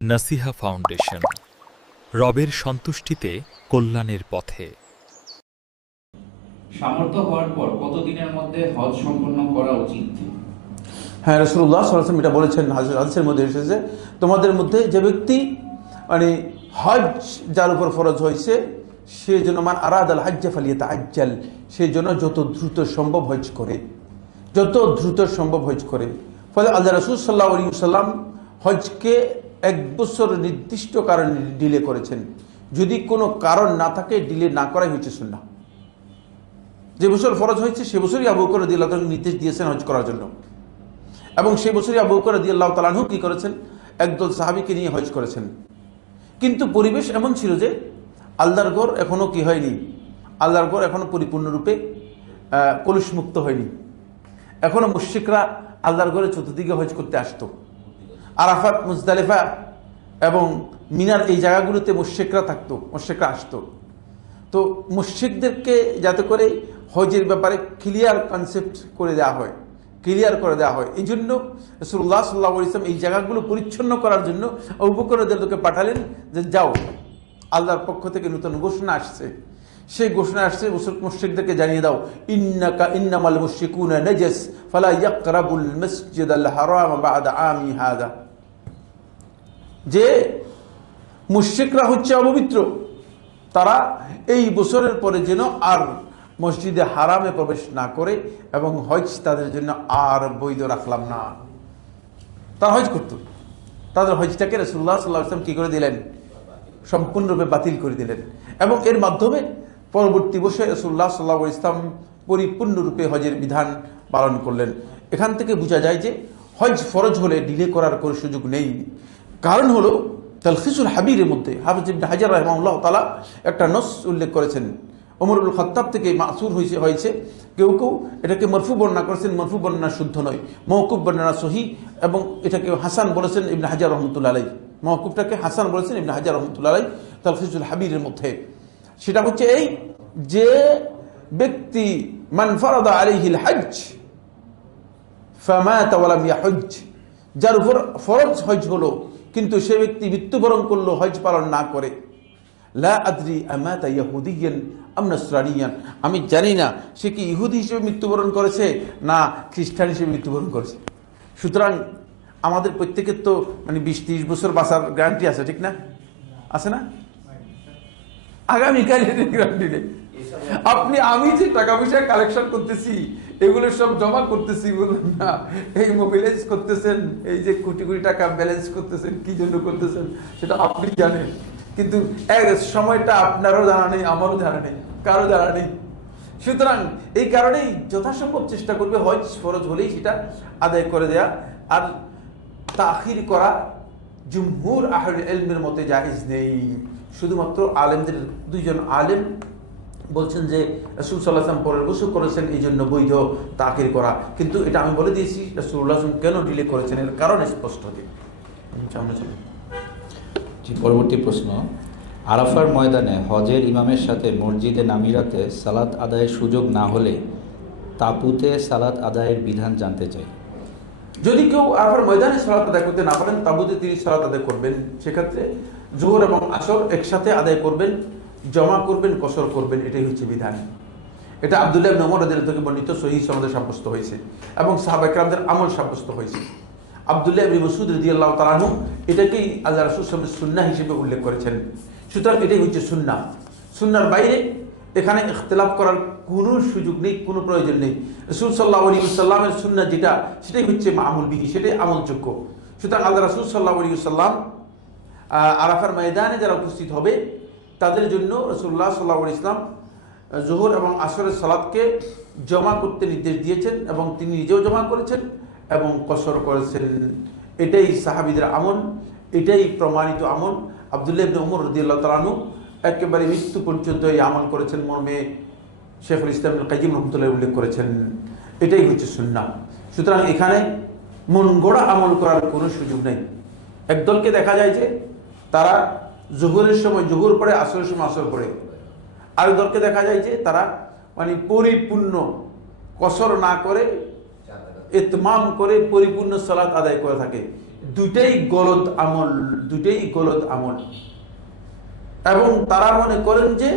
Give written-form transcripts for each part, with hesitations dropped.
নাসিহা foundation, রবের সন্তুষ্টিতে কল্যাণের পথে। সামর্থ্য হওয়ার পর কতদিনের মধ্যে হজ সম্পন্ন করা উচিত? হ্যাঁ, রাসূলুল্লাহ সাল্লাল্লাহু আলাইহি ওয়াসাল্লাম এটা বলেছেন, হাদিসের মধ্যে এসেছে, তোমাদের মধ্যে যে ব্যক্তি হজ যার উপর ফরজ হয়েছে সে যেন মান আরাদাল হাজ্জা ফালিয়াতাআজ্জাল, সে যেন যত দ্রুত সম্ভব হজ করে, যত দ্রুত সম্ভব হজ করে। ফলে আল্লাহ রাসূল সাল্লাল্লাহু আলাইহি ওয়াসাল্লাম হজকে 1 বছর নির্দিষ্ট কারণে ডিলে করেছেন। যদি কোনো কারণ না থাকে ডিলে না করাই হচ্ছে সুন্নাহ। যে বছর ফরজ হয়েছে সে বছরই আবু বকর রাদিয়াল্লাহু তাআলা নির্দেশ দিয়েছেন হজ করার জন্য, এবং সেই বছরই আবু বকর রাদিয়াল্লাহু তাআলা আনহু কি করেছেন, একদল সাহাবীকে নিয়ে হজ করেছেন। কিন্তু পরিবেশ এমন ছিল যে আল্লাহর ঘর এখনো কি হয়নি, আল্লাহর ঘর এখনো পরিপূর্ণরূপে কলুষমুক্ত হয়নি। এখনো মুশরিকরা আল্লাহর ঘরে চতুর্দিকে হজ করতে আসতো। আরাফাত, মুজদালিফা এবং মিনার এই জায়গাগুলোতে মুশরিকরা থাকতো, মুশরিকরা আসতো। তো মুশরিকদেরকে যাতে করে হজের ব্যাপারে ক্লিয়ার কনসেপ্ট করে দেওয়া হয়, ক্লিয়ার করে দেওয়া হয়, এই জন্য রাসূলুল্লাহ সাল্লাল্লাহু আলাইহি ওয়াসাল্লাম এই জায়গাগুলো পরিচ্ছন্ন করার জন্য আবু বকর রাদিয়াল্লাহু তাআলা পাঠালেন যে যাও, আল্লাহর পক্ষ থেকে নতুন ঘোষণা আসছে, সেই ঘোষণা আসছে মুশরিকদেরকে জানিয়ে দাও, ইন্নামাল মুশরিকুনা নাজাস ফালা ইয়াকরাবুল মাসজিদাল হারাম বা'দা আমি হাদা, যে মুশরিকরা হচ্ছে অপবিত্র, তারা এই বছরের পরে যেন আর মসজিদে হারামে প্রবেশ না করে, এবং হজ তাদের জন্য আর বৈধ রাখলাম না। তারা হজ করত, তাদের হজটাকে রাসূলুল্লাহ সাল্লাল্লাহু আলাইহি ওয়াসাল্লাম কি করে দিলেন, সম্পূর্ণরূপে বাতিল করে দিলেন। এবং এর মাধ্যমে পরবর্তী বছর রাসূলুল্লাহ সাল্লাল্লাহু আলাইহি ওয়াসাল্লাম পরিপূর্ণরূপে হজের বিধান পালন করলেন। এখান থেকে বোঝা যায় যে হজ ফরজ হলে ডিলে করার কোনো সুযোগ নেই। কারণ হলো তালখিসুল হাবীরের মধ্যে হাফিজ ইবনে হাজার রাহিমাহুল্লাহ তাআলা একটা নস উল্লেখ করেছেন, ওমর ইবনে খাত্তাব থেকে মাসুর হয়েছে, কেউ কেউ এটাকে মরফু বর্ণনা করেছেন, মরফু বর্ণনা শুদ্ধ নয়, মওকুফ বর্ণনা সহিহ, এবং এটাকে হাসান বলেছেন ইবনে হাজার রাহমাতুল্লাহ আলাইহি, মওকুফটাকে হাসান বলেছেন ইবনে হাজার রাহমাতুল্লাহ আলাইহি তালখিসুল হাবীরের মধ্যে। সেটা হচ্ছে এই যে ব্যক্তি মান ফারাদা আলাইহিল হজ ফামাতা ওয়া লাম ইয়াহুজ, যার উপর ফরজ হজ হলো কিন্তু সে ব্যক্তি মৃত্যুবরণ করলো হজ পালন না করে, লা আদরি আমাতা ইয়াহুদিয়ান আম নাসরানিয়ান, আমি জানি না সে কি ইহুদি হিসেবে মৃত্যুবরণ করেছে না খ্রিস্টান হিসেবে মৃত্যুবরণ করেছে। সুতরাং আমাদের প্রত্যেকের তো 20-30 বছর বাঁচার গ্যারান্টি আছে, ঠিক না? আছে না? আগামীকাল গ্যারান্টি নেই। আমি যে টাকা পয়সা কালেকশন করতেছি, এগুলো সব জমা করতেছি বলুন না, এই মোবিলাইজ করতেছেন, এই যে কোটি কোটি টাকা ব্যালেন্স করতেছেন, কি জন্য করতেছেন সেটা আপনি জানেন, কিন্তু সময়টা আপনারও জানা নেই, আমারও জানা নেই, কারো জানা নেই। সুতরাং এই কারণেই যথাসম্ভব চেষ্টা করবে হজ ফরজ হলেই সেটা আদায় করে দেয়া, আর তাখির করা জুমহুর আহলে ইলমের মতে জায়েজ নেই। শুধুমাত্র আলেমদের 2 জন আলেম বলছেন যে রাসূল সাল্লাল্লাহু আলাইহি ওয়াসাল্লাম পরের বছর করেছেন, এই জন্য বৈধ তাখির করা। কিন্তু এটা আমি বলে দিয়েছি রাসূলুল্লাহ সাল্লাল্লাহু আলাইহি ওয়াসাল্লাম কেন ডিলে করেছেন, এর কারণ স্পষ্ট। পরবর্তী প্রশ্ন, আরাফার ময়দানে হজের ইমামের সাথে মসজিদে নামিরাতে সালাত আদায়ের সুযোগ না হলে তাঁবুতে সালাত আদায়ের বিধান জানতে চাই। যদি কেউ আরাফার ময়দানে সালাত আদায় করতে না পারেন, তাঁবুতে তিনি সালাত আদায় করবেন। সেক্ষেত্রে জোহর এবং আসর একসাথে আদায় করবেন, জমা করবেন, কসর করবেন, এটাই হচ্ছে বিধান। এটা আব্দুল্লাহ ইবনে ওমর রাদিয়াল্লাহু থেকে বর্ণিত সহিহ সনদে সাব্যস্ত হয়েছে এবং সাহাবায়ে কেরামদের আমল সাব্যস্ত হয়েছে। আব্দুল্লাহ ইবনে মাসউদ রাদিয়াল্লাহু তাআলা আনহু এটাকেই আল্লাহ রাসূল সাল্লাল্লাহু আলাইহি ওয়াসাল্লাম সুন্নাহ হিসেবে উল্লেখ করেছেন। সুতরাং এটাই হচ্ছে সুন্নাহ। সুন্নাহর বাইরে এখানে ইখতিলাফ করার কোনো সুযোগ নেই, কোনো প্রয়োজন নেই। রাসূল সাল্লাল্লাহু আলাইহি ওয়াসাল্লামের সুন্নাহ যেটা, সেটাই হচ্ছে মামুল বিহি, সেটাই আমলযোগ্য। সুতরাং আল্লাহ রাসূল সাল্লাল্লাহু আলাইহি ওয়াসাল্লাম আরাফার ময়দানে যারা উপস্থিত হবে তাদের জন্য রাসূলুল্লাহ সাল্লাল্লাহু আলাইহি ওয়াসাল্লাম যোহর এবং আসরের সালাতকে জমা করতে নির্দেশ দিয়েছেন, এবং তিনি নিজেও জমা করেছেন এবং কসর করেছেন। এটাই সাহাবীদের আমল, এটাই প্রমাণিত আমল। আব্দুল্লাহ ইবনে ওমর রাদিয়াল্লাহু তাআলা আনহু একেবারে মৃত্যু পর্যন্ত এই আমল করেছেন মর্মে শেখুল ইসলাম ইবনে কাইয়িম রাহমাতুল্লাহ উল্লেখ করেছেন। এটাই হচ্ছে সুন্নাহ। সুতরাং এখানে মন গড়া আমল করার কোনো সুযোগ নেই। একদলকে দেখা যায় যে তারা জোহরের সময় জোহর পড়ে, আসরের সময় আসর পড়ে। আর দলকে দেখা যায় যে তারা পরিপূর্ণ কসর না করে ইতমাম করে পরিপূর্ণ সালাত আদায় করে থাকে। দুইটাই গলত আমল, দুইটাই গলত আমল। এবং তারা মনে করেন যে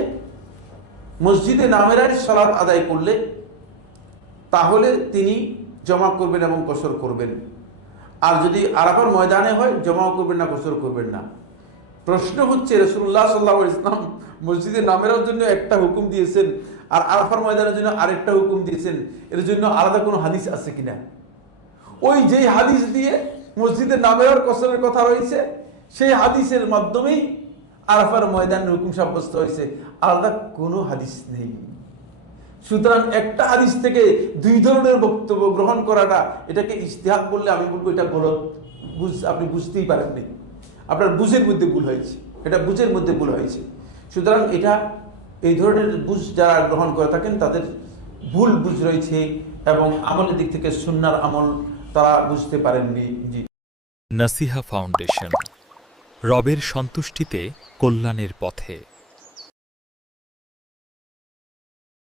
মসজিদে নামেরায় সালাত আদায় করলে তাহলে তিনি জমা করবেন এবং কসর করবেন, আর যদি আরাফার ময়দানে হয় জমাও করবেন না, কসর করবেন না। প্রশ্ন হচ্ছে রাসূলুল্লাহ সাল্লাল্লাহু আলাইহি ওয়াসাল্লাম মসজিদে নামেরার জন্য একটা হুকুম দিয়েছেন আর আরাফার ময়দানের জন্য আরেকটা হুকুম দিয়েছেন, এর জন্য আলাদা কোনো হাদিস আছে কিনা? ওই যেই হাদিস দিয়ে মসজিদে নামেরার কসরের কথা রয়েছে সেই হাদিসের মাধ্যমেই আরাফার ময়দানের হুকুম সাব্যস্ত হয়েছে, আলাদা কোনো হাদিস নেই। সুতরাং একটা হাদিস থেকে দুই ধরনের বক্তব্য গ্রহণ করাটা, এটাকে ইজতিহাদ বললে আমি বলবো এটা গলত। আপনি বুঝতেই পারেননি, আপনার বুঝের মধ্যে ভুল হয়েছে, এটা বুঝের মধ্যে ভুল হয়েছে। সুতরাং এটা এই ধরনের বুঝ যারা গ্রহণ করে থাকেন তাদের ভুল বুঝ রয়েছে এবং আমলের দিক থেকে সুন্নাহর আমল তারা বুঝতে পারেননি। জি। নাসিহা ফাউন্ডেশন, রবের সন্তুষ্টিতে কল্যাণের পথে।